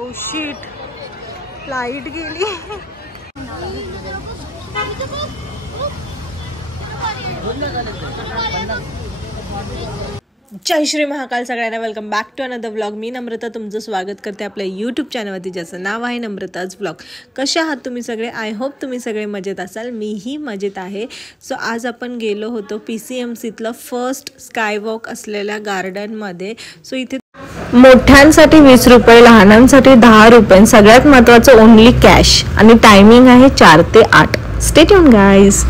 Oh shit, light गेली. जय श्री महाकाल सगळ्यांना. Welcome back to another vlog. मी नम्रता तुमचं स्वागत करते आपल्या यूट्यूब चॅनलवरती, ज्याचं नाव आहे नम्रताज व्लॉग. कसे आहात तुम्ही सगळे? आय होप तुम्ही सगळे मजेत असाल. मीही मजेत आहे. सो आज आपण गेलो होतो PCMCतलं फर्स्ट स्कायवॉक असलेल्या गार्डनमध्ये. सो इथे मोठ्यांसाठी 20 रुपये, लहानांसाठी 10 रुपये, सगळ्यात महत्त्वाचं ओनली कॅश, आणि टायमिंग आहे 4 ते 8. Stay tune guys.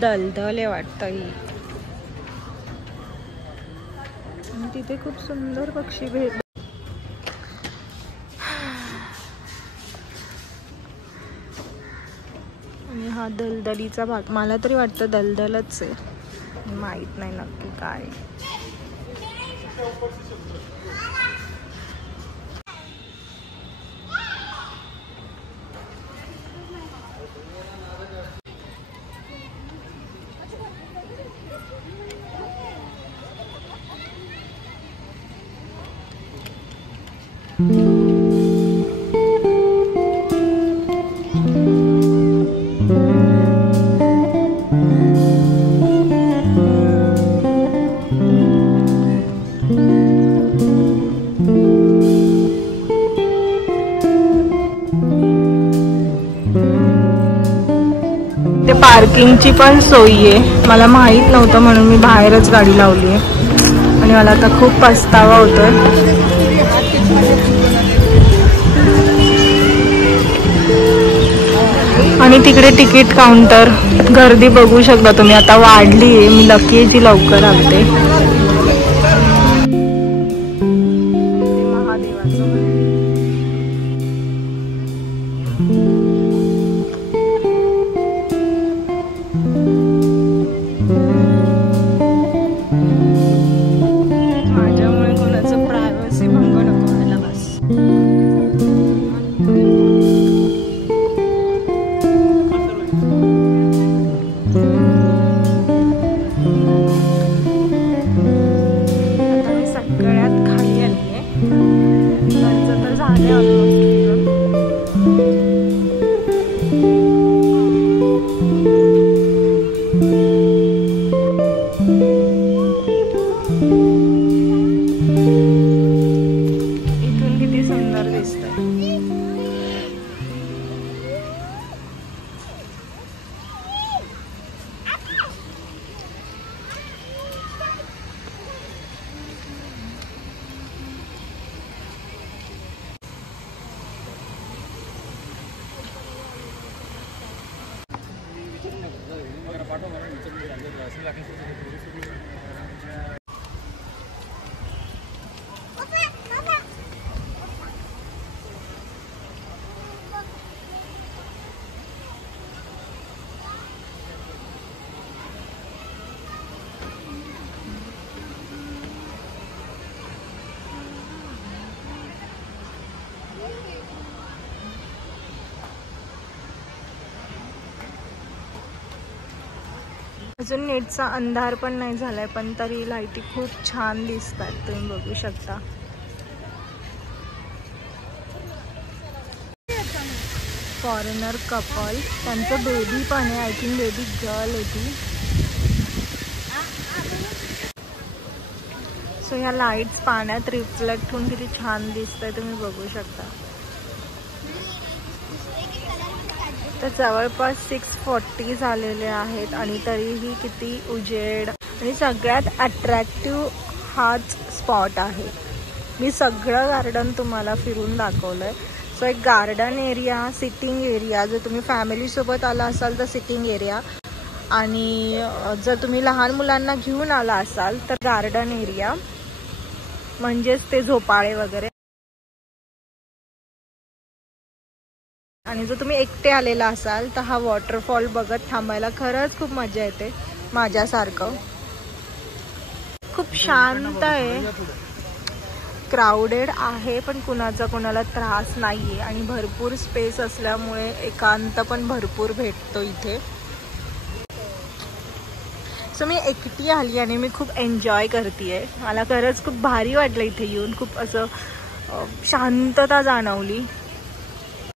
दलदल वाटतं ही, आणि तिथे खूप सुंदर पक्षी भेट. आणि हा दलदलीचा भाग, मला तरी वाटतं दलदलच आहे, माहित नाही नक्की काय. पार्किंगची पण सोय आहे, मला माहित नव्हतं म्हणून मी बाहेरच गाडी लावली आहे, आणि मला आता खूप पस्तावा होतोय. आणि तिकडे तिकीट काउंटर, गर्दी बघू शकता तुम्ही, आता वाढली आहे. मी लकी आहे जी लवकर आलते. माझ्यामुळे कोणाचं प्रायव्हसी भंग नको व्हायला बस. आता मी सगळ्यात खाली आली आहे. त्यांचं तर झालं ऑलमोस्ट. अजून नेटचा अंधार पण नाही झालाय, पण तरी लाईटी खूप छान दिसतात, तुम्ही बघू शकता. फॉरेनर कपल, त्यांचं बेबी पण आहे, आय थिंक बेबी गर्ल आहे ती. सो ह्या लाईट्स पाण्यात रिफ्लेक्ट होऊन किती छान दिसतंय, तुम्ही बघू शकता. तर जवळपास 6:40 झालेले आहेत आणि तरीही किती उजेड. आणि सगळ्यात अट्रॅक्टिव्ह हाच स्पॉट आहे. मी सगळं गार्डन तुम्हाला फिरून दाखवलंय. सो एक गार्डन एरिया, सिटिंग एरिया, जर तुम्ही फॅमिलीसोबत आला असाल तर सिटिंग एरिया, आणि जर तुम्ही लहान मुलांना घेऊन आला असाल तर गार्डन एरिया, म्हणजेच ते झोपाळे वगैरे. आणि जर तुम्ही एकटे आलेला असाल तर हा वॉटरफॉल बघत थांबायला खरंच खूप मजा येते, माझ्यासारखं. खूप शांत आहे, क्राउडेड आहे पण कोणाला त्रास नाहीये, आणि भरपूर स्पेस असल्यामुळे एकांत पण भरपूर भेटतो इथे. सो मी एकटी आली आणि मी खूप एन्जॉय करतेय. मला खरंच खूप भारी वाटलं इथे येऊन, खूप असं शांतता जाणवली.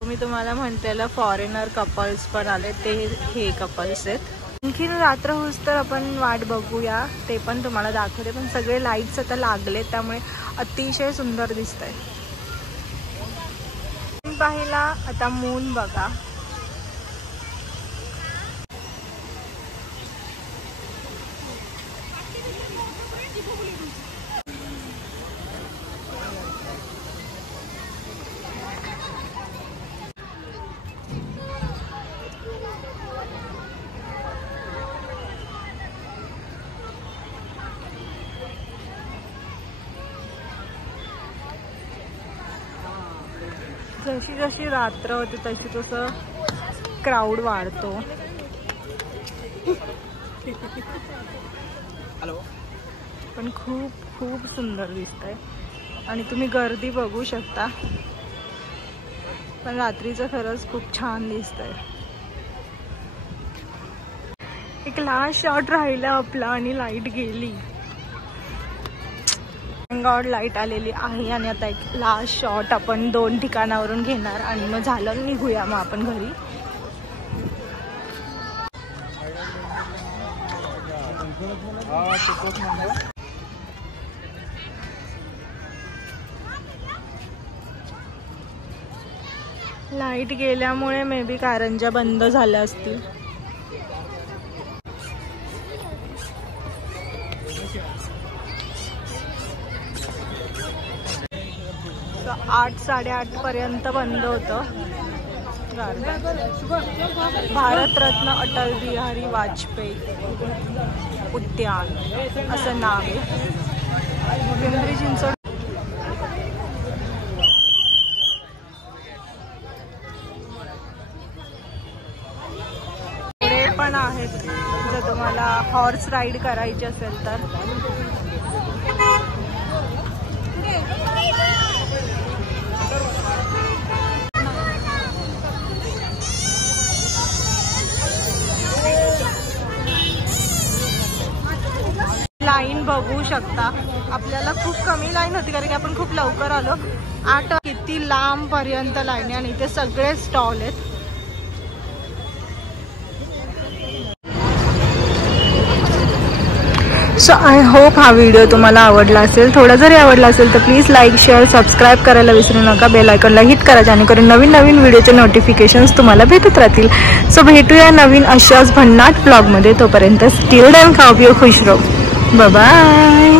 मी तुम्हाला म्हटलेलं फॉरेनर कपल्स पण आले, ते हे कपल्स आहेत. आणखीन रात्र होस तर आपण वाट बघूया, ते पण तुम्हाला दाखवते. पण सगळे लाईट्स आता लागले त्यामुळे अतिशय सुंदर दिसतंय. पाहिला आता मून बघा. जशी जशी रात्र होते तशी तसं क्राऊड वाढतो. पण खूप खूप सुंदर दिसतंय आणि तुम्ही गर्दी बघू शकता. पण रात्रीचं खरंच खूप छान दिसतंय. एक लास्ट शॉट राहिला आपला आणि लाईट गेली. गॉड लाईट आलेली आहे. आणि आता एक लास्ट शॉट आपण 2 ठिकाणावरून घेणार आणि मग झालं, निघूया मग आपण घरी. लाईट गेल्यामुळे मे बी कारंजा बंद झाल्या असतील. 8-8:30 पर्यंत बंद होतं गार्डन. भारतरत्न अटल बिहारी वाजपेयी उद्यान असं नाव आहे. पिंपरी चिंचवड पण आहेत जर तुम्हाला हॉर्स राईड करायची असेल तर. लाईन बघू शकता. आपल्याला खूप कमी लाईन होती कारण की आपण खूप लवकर आलो. 8 किती लांब पर्यंत लाईन आहे आणि इथे सगळे स्टॉल आहेत. सो आय होप हा व्हिडिओ तुम्हाला आवडला असेल. थोडा जरी आवडला असेल तर प्लीज लाईक शेअर सबस्क्राईब करायला विसरू नका. बेल आयकॉनला हिट करा जेणेकरून नवीन नवीन व्हिडिओचे नोटिफिकेशन्स तुम्हाला भेटत राहतील. सो भेटूया नवीन अशाच भन्नाट ब्लॉगमध्ये. तोपर्यंत स्टिल टाइम खाओ पिओ खुश रहो. Bye bye.